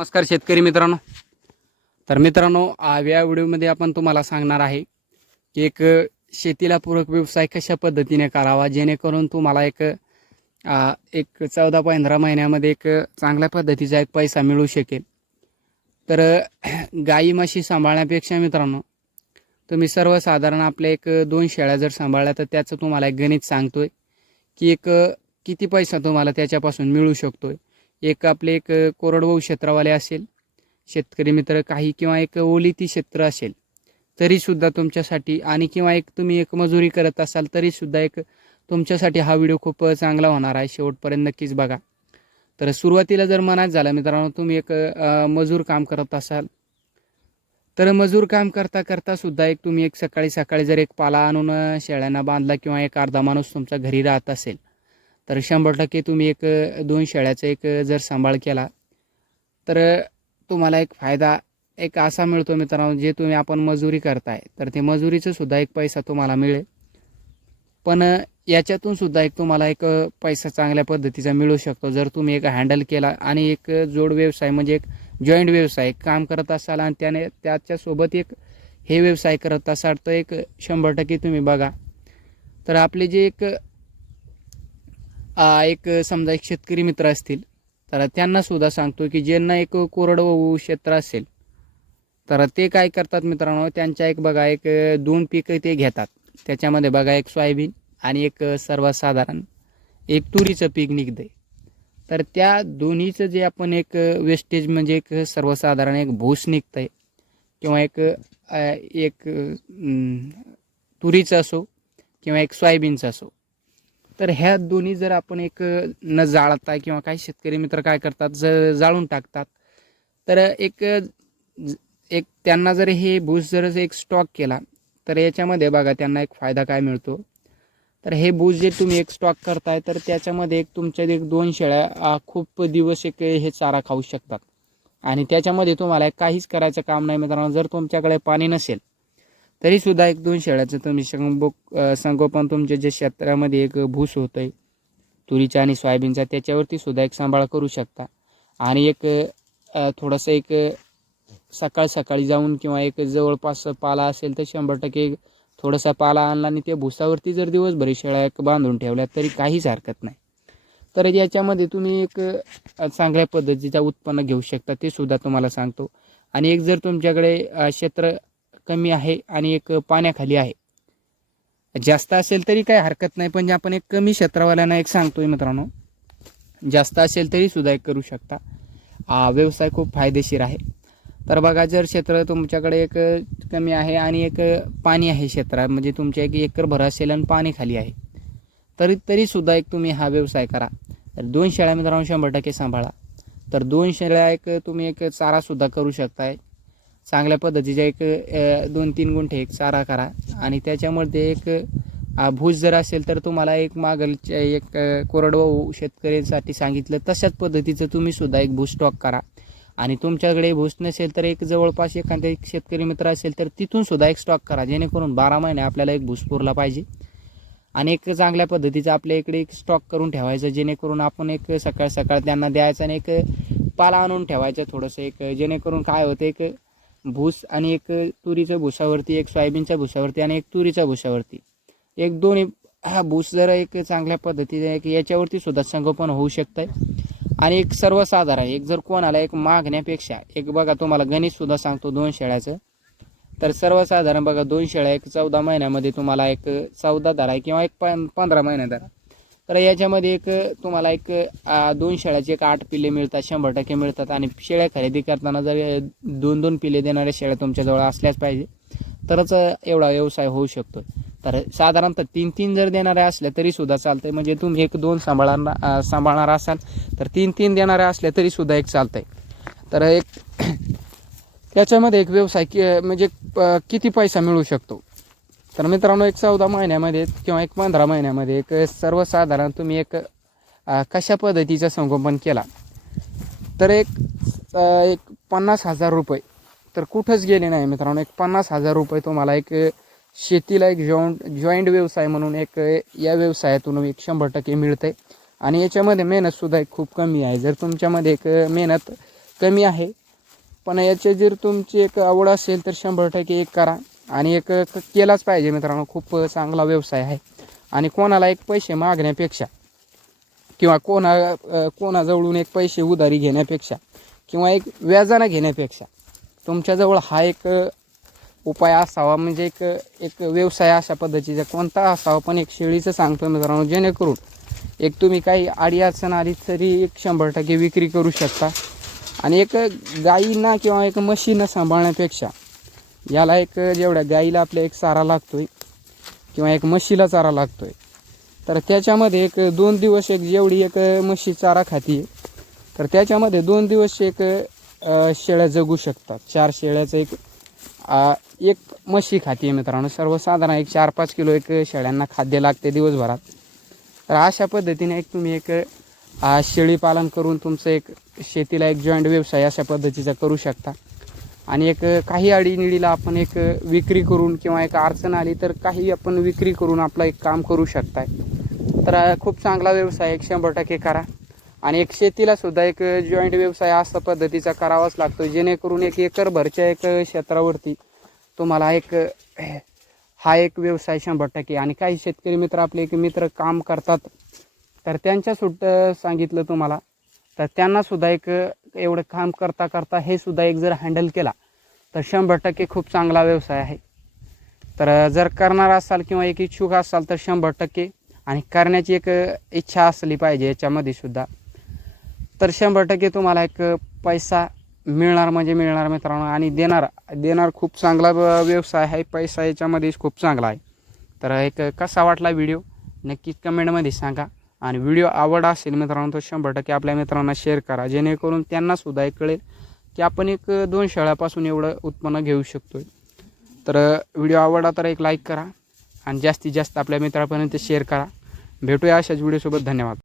नमस्कार शेतकरी मित्रांनो. तर मित्रांनो, या व्हिडिओमध्ये आपण तुम्हाला सांगणार आहे की शेतीला पूरक व्यवसाय कशा पद्धतीने करावा जेणेकरून तुम्हाला एक 14-15 महिन्यामध्ये चांगल्या पद्धतीचा पैसा मिळू शकेल. तर गाई म्हशी सांभाळण्यापेक्षा मित्रांनो, तुम्ही सर्वसाधारण आपल्या 2 शेळ्या जर सांभाळल्या तर त्याचं तुम्हाला एक गणित सांगतोय की किती पैसा तुम्हाला त्याच्यापासून मिळू शकतोय. आपले कोरडवाहू क्षेत्रवाले असेल शेतकरी मित्र काही किंवा ओलिती क्षेत्र असेल तरीसुद्धा तुमच्यासाठी आणि किंवा तुम्ही मजुरी करत असाल तरीसुद्धा तुमच्यासाठी हा व्हिडिओ खूप चांगला होणार आहे. शेवटपर्यंत नक्कीच बघा. तर सुरुवातीला जर मनात झालं मित्रांनो, तुम्ही मजूर काम करत असाल तर मजूर काम करता करता सुद्धा तुम्ही सकाळी सकाळी जर पाला आणून शेळ्यांना बांधला किंवा अर्धा माणूस तुमच्या घरी राहत असेल तर 100% तुम्ही 2 शेळ्याचा जर सांभाळ केला तर तुम्हाला फायदा असा मिळतो मित्रांनो, जे तुम्ही आपण मजुरी करताय तर ते मजुरीचं सुद्धा पैसा तुम्हाला मिळेल. पण याच्यातून सुद्धा तुम्हाला पैसा चांगल्या पद्धतीचा मिळू शकतो जर तुम्ही हँडल केला आणि जोड व्यवसाय म्हणजे जॉईंट व्यवसाय काम करत असाल आणि त्याच्यासोबत हे व्यवसाय करत असाल तर 100% तुम्ही बघा. तर आपले जे समजा शेतकरी मित्र असतील तर त्यांना सुद्धा सांगतो की ज्यांना कोरडवाहू क्षेत्र असेल तर ते काय करतात मित्रांनो, त्यांच्या बघा 2 पीक ते घेतात. त्याच्यामध्ये बघा सोयाबीन आणि सर्वसाधारण तुरीचं पीक निघतंय. तर त्या दोन्हीचं जे आपण वेस्टेज म्हणजे सर्वसाधारण भूस निघतंय किंवा तुरीचं असो किंवा सोयाबीनचं असो, तर ह्या दोन्ही जर आपण न जाळता किंवा काही शेतकरी मित्र काय करतात जाळून टाकतात. तर त्यांना जर हे भूस जर स्टॉक केला तर याच्यामध्ये बघा त्यांना फायदा काय मिळतो. तर हे भूस जे तुम्ही स्टॉक करताय तर त्याच्यामध्ये तुमच्या 2 शेळ्या खूप दिवस हे चारा खाऊ शकतात आणि त्याच्यामध्ये तुम्हाला काहीच करायचं काम नाही मित्रांनो. जर तुमच्याकडे पाणी नसेल तरीसुद्धा 2 शेळ्याचं तुम्ही संगोपन तुमच्या जे क्षेत्रामध्ये भूस होतं आहे तुरीचा आणि सोयाबीनचा त्याच्यावरती सुद्धा सांभाळ करू शकता. आणि थोडंसं सकाळ सकाळी जाऊन किंवा जवळपास पाला असेल तर 100% थोडासा पाला आणला आणि त्या भुसावरती जर दिवसभर शेळ्या बांधून ठेवल्या तरी काहीच हरकत नाही. तर याच्यामध्ये तुम्ही चांगल्या पद्धतीचा उत्पन्न घेऊ शकता ते सुद्धा तुम्हाला सांगतो. आणि जर तुमच्याकडे क्षेत्र कमी आहे आणि पाण्याखाली आहे, जास्त असेल तरी काही हरकत नाही, पण आपण कमी क्षेत्रवाल्यांना सांगतोय मित्रांनो, जास्त असेल तरी सुद्धा करू शकता. व्यवसाय खूप फायदेशीर आहे. तर बघा, जर क्षेत्र तुमच्याकडे कमी आहे आणि पाणी आहे क्षेत्रात म्हणजे तुमच्या एकर भर असेल आणि पाणी खाली आहे तरी सुद्धा तुम्ही हा व्यवसाय करा. तर 2 शेळ्या मित्रांनो 100% सांभाळा. तर 2 शेळ्या तुम्ही चारा सुद्धा करू शकताय. चांगल्या पद्धतीचा 2-3 गुंठे चारा करा आणि त्याच्यामध्ये भूस जर असेल तर तुम्हाला मागलच्या कोरडवाहू शेतकऱ्यांसाठी सांगितलं तशाच पद्धतीचं तुम्ही सुद्धा भूस स्टॉक करा. आणि तुमच्याकडे भूस नसेल तर जवळपास एखादा शेतकरी मित्र असेल तर तिथून सुद्धा स्टॉक करा, जेणेकरून 12 महिने आपल्याला भूस पुरला पाहिजे. आणि चांगल्या पद्धतीचं आपल्या इकडे स्टॉक करून ठेवायचं, जेणेकरून आपण सकाळ सकाळ त्यांना द्यायचं आणि पाला आणून ठेवायचं थोडंसं जेणेकरून काय होतं भूस आणि तुरीच्या भुसावरती सोयाबीनच्या भुसावरती आणि तुरीच्या भुसावरती दोन्ही हा भूस जर चांगल्या पद्धतीने याच्यावरती सुद्धा संगोपन होऊ शकतं. आणि सर्वसाधारण जर कोणाला मागण्यापेक्षा बघा तुम्हाला गणित सुद्धा सांगतो 2 शेळ्याचं. तर सर्वसाधारण बघा 2 शेळ्या 14 महिन्यामध्ये तुम्हाला 14 धरा किंवा 15 महिने धरा. तर याच्यामध्ये तुम्हाला 2 शेळ्याचे 8 पिल्ले मिळतात, 100% मिळतात. आणि शेळ्या खरेदी करताना जर 2-2 पिल्ले देणाऱ्या शेळ्या तुमच्याजवळ असल्याच पाहिजे तरच एवढा व्यवसाय होऊ शकतो. तर साधारणतः 3-3 जर देणाऱ्या असल्या तरी सुद्धा चालतंय. म्हणजे तुम्ही 2 सांभाळणार असाल तर 3-3 देणाऱ्या असल्या तरी सुद्धा चालतंय. तर त्याच्यामध्ये व्यवसाय म्हणजे किती पैसा मिळू शकतो. तर मित्रांनो 14 महिन्यामध्ये किंवा 15 महिन्यामध्ये सर्वसाधारण तुम्ही कशा पद्धतीचं संगोपन केला तर 50,000 रुपये तर कुठंच गेले नाही मित्रांनो. 50,000 रुपये तुम्हाला शेतीला जॉईंट व्यवसाय म्हणून या व्यवसायातून 100% मिळतंय. आणि याच्यामध्ये मेहनतसुद्धा खूप कमी आहे. जर तुमच्यामध्ये मेहनत कमी आहे. पण याचे जर तुमची एक आवड असेल तर 100% एक करा आणि एक केलाच पाहिजे मित्रांनो. खूप चांगला व्यवसाय आहे आणि कोणाला एक पैसे मागण्यापेक्षा किंवा कोणाजवळून एक पैसे उधारी घेण्यापेक्षा किंवा एक व्याजानं घेण्यापेक्षा तुमच्याजवळ हा एक उपाय असावा. म्हणजे एक व्यवसाय अशा पद्धतीचा कोणता असावा, पण एक शेळीचं सांगतो मित्रांनो, जेणेकरून एक तुम्ही काही अडचण आली तरी एक 100% विक्री करू शकता. आणि एक गाईंना किंवा एक म्हशींना सांभाळण्यापेक्षा याला एक जेवढ्या गाईला आपल्या एक चारा लागतोय किंवा एक म्हशीला चारा लागतोय, तर त्याच्यामध्ये एक 2 दिवस एक जेवढी एक म्हशी चारा खाती तर त्याच्यामध्ये 2 दिवस एक शेळ्या जगू शकतात. 4 शेळ्याचं एक म्हशी खाती मित्रांनो. सर्वसाधारण एक 4-5 किलो एक शेळ्यांना खाद्य लागते दिवसभरात. तर अशा पद्धतीने एक तुम्ही एक शेळी पालन करून तुमचं एक शेतीला एक जॉईंट व्यवसाय अशा पद्धतीचा करू शकता. आणि एक काही अडीनिडीला आपण एक विक्री करून किंवा एक अडचण आली तर काही आपण विक्री करून आपलं एक काम करू शकताय. तर खूप चांगला व्यवसाय एक 100% करा. आणि एक शेतीला सुद्धा एक जॉईंट व्यवसाय अशा पद्धतीचा करावाच लागतो, जेणेकरून एक एकरभरच्या एक क्षेत्रावरती तुम्हाला एक हा एक व्यवसाय 100%. आणि काही शेतकरी मित्र आपले एक मित्र काम करतात, तर त्यांच्यासुद्धा सांगितलं तुम्हाला, तर त्यांनासुद्धा एक एवढं काम करता करता हे सुद्धा एक जर हँडल केला तर 100% खूप चांगला व्यवसाय आहे. तर जर करणार असाल किंवा एक इच्छुक असाल तर 100% आणि करण्याची एक इच्छा असली पाहिजे याच्यामध्ये सुद्धा, तर 100% तुम्हाला एक पैसा मिळणार म्हणजे मिळणार मित्रांनो. आणि देणार खूप चांगला व्यवसाय आहे. पैसा याच्यामध्ये खूप चांगला आहे. तर एक कसा वाटला व्हिडिओ नक्कीच कमेंटमध्ये सांगा. आणि व्हिडिओ आवड असेल मित्रांनो तर 100% आपल्या मित्रांना शेअर करा, जेणेकरून त्यांनासुद्धा एक कळेल की आपण एक 2 शेळ्यापासून एवढं उत्पन्न घेऊ शकतो. तर व्हिडिओ आवडला तर एक लाईक करा आणि जास्तीत जास्त आपल्या मित्रापर्यंत शेअर करा. भेटूया अशाच व्हिडिओसोबत. धन्यवाद.